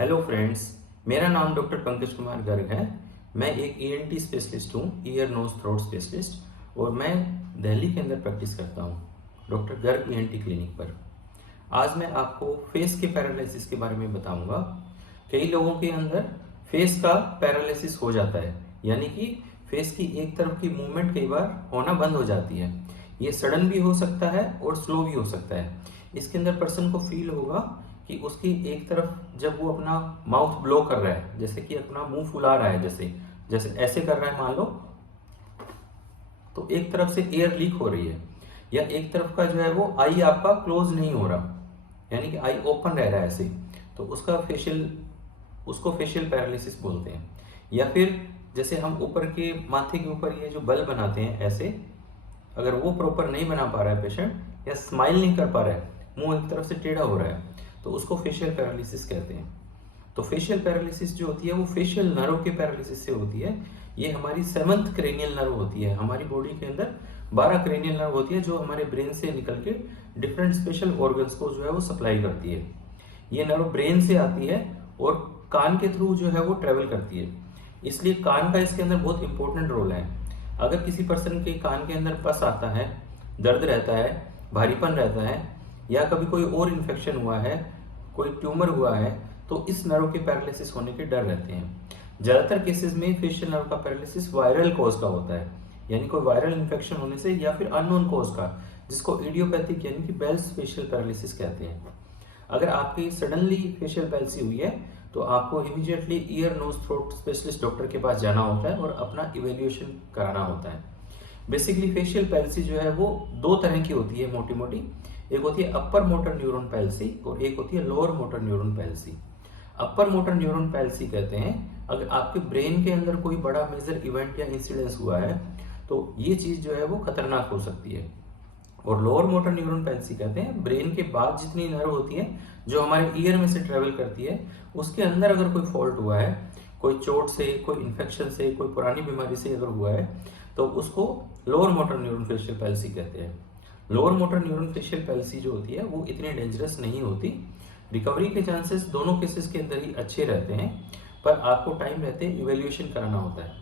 Hello friends, मेरा नाम doctor Pankaj Kumar Garg है। मैं एक ईएनटी स्पेशलिस्ट हूँ, ईयर नोज थ्रोट स्पेशलिस्ट, और मैं दिल्ली के अंदर प्रैक्टिस करता हूँ डॉक्टर गर्ग ईएनटी क्लिनिक पर। आज मैं आपको फेस के पैरालिसिस के बारे में बताऊंगा। कई लोगों के अंदर फेस का पैरालिसिस हो जाता है, यानी कि फेस की एक तरफ की मूवमेंट कई बार होना बंद हो जाती है। ये सडन भी हो सकता है और स्लो भी हो सकता है। इसके अंदर पर्सन को फील होगा कि उसकी एक तरफ जब वो अपना माउथ ब्लो कर रहा है, जैसे कि अपना मुंह फुला रहा है, जैसे जैसे ऐसे कर रहा है मान लो, तो एक तरफ से एयर लीक हो रही है, या एक तरफ का जो है वो आई आपका क्लोज नहीं हो रहा, यानी कि आई ओपन रह रहा है ऐसे, तो उसको फेशियल पैरालिसिस बोलते हैं। या फिर जैसे हम ऊपर के माथे के ऊपर ये जो बल बनाते हैं ऐसे, अगर वो प्रॉपर नहीं बना पा रहा है पेशेंट, या स्माइल नहीं कर पा रहा है, मुंह एक तरफ से टेढ़ा हो रहा है, तो उसको फेशियल पैरालिसिस कहते हैं। तो फेशियल पैरालिसिस जो होती है वो फेशियल नर्व के पैरालिसिस से होती है। ये हमारी 7th क्रेनियल नर्व होती है। हमारी बॉडी के अंदर 12 क्रेनियल नर्व होती है जो हमारे ब्रेन से निकल के डिफरेंट स्पेशल ऑर्गन्स को जो है वो सप्लाई करती है। ये नर्व ब्रेन से आती है और कान के थ्रू जो है वो ट्रेवल करती है, इसलिए कान का इसके अंदर बहुत इंपॉर्टेंट रोल है। अगर किसी पर्सन के कान के अंदर पस आता है, दर्द रहता है, भारीपन रहता है, या कभी कोई और इन्फेक्शन हुआ है, कोई ट्यूमर हुआ है, तो इस नर्व के पैरालिसिस होने के डर रहते हैं। ज्यादातर केसेस में फेशियल नर्व का पैरालिसिस वायरल कॉज का होता है, यानी कोई वायरल इन्फेक्शन होने से, या फिर अननोन कॉज का, जिसको इडियोपैथिक यानी कि बेल्स फेशियल पैरालिसिस कहते हैं। अगर आपकी सडनली फेशियल पैल्सी हुई है तो आपको immediately ear nose throat specialist doctor के पास जाना होता है और अपना इवेल्युएशन कराना होता है। बेसिकली फेशियल पैल्सी जो है वो दो तरह की होती है मोटी मोटी। एक होती है अपर मोटर न्यूरॉन पैल्सी और एक होती है lower motor neuron palsy. Upper motor neuron palsy कहते हैं अगर आपके ब्रेन के अंदर कोई बड़ा मेजर इवेंट या इंसिडेंस हुआ है तो ये चीज जो है वो खतरनाक हो सकती है। और लोअर मोटर न्यूरॉन पैल्सी कहते हैं ब्रेन के बाद जितनी नर्व होती है जो हमारे ईयर में से ट्रेवल करती है, उसके अंदर अगर कोई फॉल्ट हुआ है, कोई चोट से, कोई इन्फेक्शन से, कोई पुरानी बीमारी से अगर हुआ है, तो उसको lower motor neuron facial palsy कहते हैं। Lower motor neuron facial palsy जो होती है वो इतनी डेंजरस नहीं होती। रिकवरी के चांसेस दोनों केसेस के अंदर ही अच्छे रहते हैं, पर आपको टाइम रहते इवेल्युएशन कराना होता है।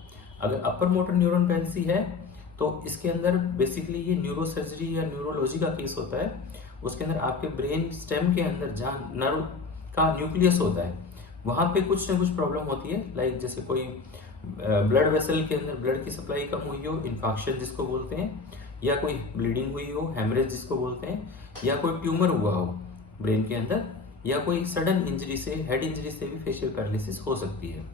अगर अपर मोटर न्यूरॉन पैल्सी है तो इसके अंदर बेसिकली ये न्यूरो सर्जरी या न्यूरोलॉजी का केस होता है। उसके अंदर आपके ब्रेन स्टेम के अंदर जहाँ नर्व का न्यूक्लियस होता है वहाँ पे कुछ ना कुछ प्रॉब्लम होती है, लाइक जैसे कोई ब्लड वेसल के अंदर ब्लड की सप्लाई कम हुई हो, इन्फेक्शन जिसको बोलते हैं, या कोई ब्लीडिंग हुई हो, हेमरेज जिसको बोलते हैं, या कोई ट्यूमर हुआ हो ब्रेन के अंदर, या कोई सडन इंजरी से, हेड इंजरी से भी फेशियल पैरालिसिस हो सकती है।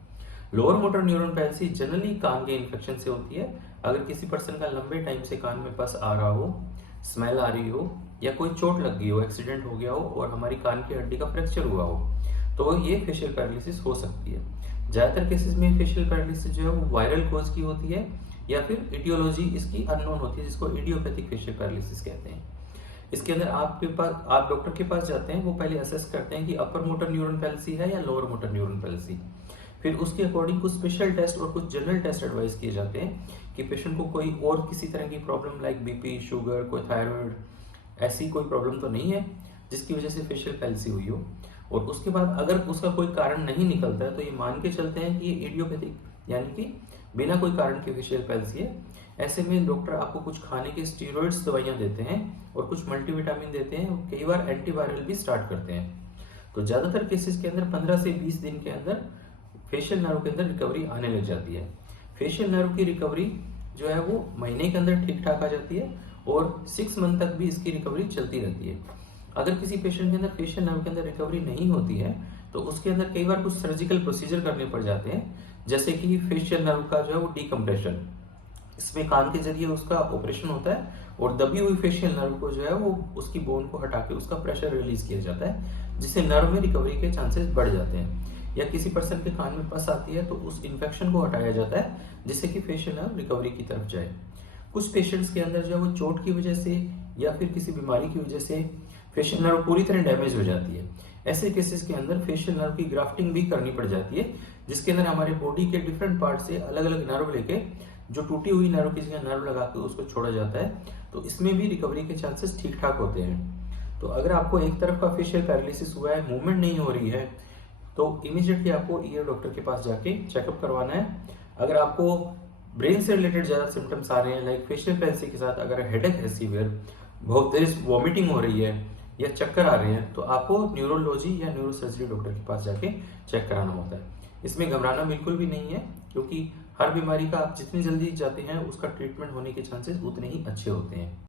Lower motor neuron palsy generally कान के इन्फेक्शन से होती है। अगर किसी पर्सन का लंबे टाइम से कान में पस आ रहा हो, स्मेल आ रही हो, या कोई चोट लग गई हो, एक्सीडेंट हो गया हो और हमारी कान की हड्डी का फ्रैक्चर हुआ हो, तो ये फेशियल पैरालिसिस हो सकती है। ज्यादातर केसेस में फेशियल पैरालिसिस जो है वो वायरल कॉज की होती है, या फिर इटियोलॉजी इसकी अननोन होती है, जिसको इडियोपैथिक फेशियल पैरालिसिस कहते हैं। इसके अंदर आप डॉक्टर के पास जाते हैं, वो पहले असेस करते हैं कि अपर मोटर न्यूरॉन पैल्सी है या लोअर मोटर न्यूरॉन पैल्सी। फिर उसके अकॉर्डिंग कुछ स्पेशल टेस्ट और कुछ जनरल टेस्ट एडवाइस किए जाते हैं कि पेशेंट को कोई और किसी तरह की प्रॉब्लम लाइक बीपी, शुगर, कोई थायराइड, ऐसी कोई प्रॉब्लम तो नहीं है जिसकी वजह से फेशियल पैल्सी हुई हो। और उसके बाद अगर उसका कोई कारण नहीं निकलता है तो ये मान के चलते हैं कि ये इडियोपैथिक यानी कि बिना कोई कारण के फेशियल पैल्सी है। ऐसे में डॉक्टर आपको कुछ खाने के स्टीरॉइड्स दवाइयाँ देते हैं और कुछ मल्टीविटामिन देते हैं, और कई बार एंटीवायरल भी स्टार्ट करते हैं। तो ज्यादातर केसेस के अंदर 15 से 20 दिन के अंदर फेशियल नर्व के अंदर रिकवरी आने लग जाती है। फेशियल नर्व की रिकवरी जो है वो महीने के अंदर ठीक ठाक आ जाती है और 6 मंथ तक भी इसकी रिकवरी चलती रहती है। अगर किसी पेशेंट के अंदर फेशियल नर्व के अंदर रिकवरी नहीं होती है तो उसके अंदर कई बार कुछ सर्जिकल प्रोसीजर करने पड़ जाते हैं, जैसे कि फेशियल नर्व का जो है वो डीकम्प्रेशन। इसमें कान के जरिए उसका ऑपरेशन होता है और दबी हुई फेशियल नर्व को जो है वो उसकी बोन को हटा के उसका प्रेशर रिलीज किया जाता है, जिससे नर्व में रिकवरी के चांसेस बढ़ जाते हैं। या किसी पर्सन के कान में पस आती है तो उस इन्फेक्शन को हटाया जाता है, जिससे कि फेशियल नर्व रिकवरी की तरफ जाए। कुछ पेशेंट्स के अंदर जो है वो चोट की वजह से या फिर किसी बीमारी की वजह से फेशियल नर्व पूरी तरह डैमेज हो जाती है। ऐसे केसेस के अंदर फेशियल नर्व की ग्राफ्टिंग भी करनी पड़ जाती है, जिसके अंदर हमारे बॉडी के डिफरेंट पार्ट से अलग अलग नर्व लेके जो टूटी हुई नर्व की जगह नर्व लगा के उसको छोड़ा जाता है, तो इसमें भी रिकवरी के चांसेस ठीक ठाक होते हैं। तो अगर आपको एक तरफ का फेशियल पैरालिसिस हुआ है, मूवमेंट नहीं हो रही है, तो इमीडिएटली आपको ईयर डॉक्टर के पास जाके चेकअप करवाना है। अगर आपको ब्रेन से रिलेटेड ज़्यादा सिम्टम्स आ रहे हैं, लाइक फेशियल पैल्सी के साथ अगर हेडेक है सीवियर, बहुत तेज वॉमिटिंग हो रही है या चक्कर आ रहे हैं, तो आपको न्यूरोलॉजी या न्यूरोसर्जरी डॉक्टर के पास जाके चेक कराना होता है। इसमें घबराना बिल्कुल भी नहीं है, क्योंकि हर बीमारी का आप जितनी जल्दी जाते हैं उसका ट्रीटमेंट होने के चांसेस उतने ही अच्छे होते हैं।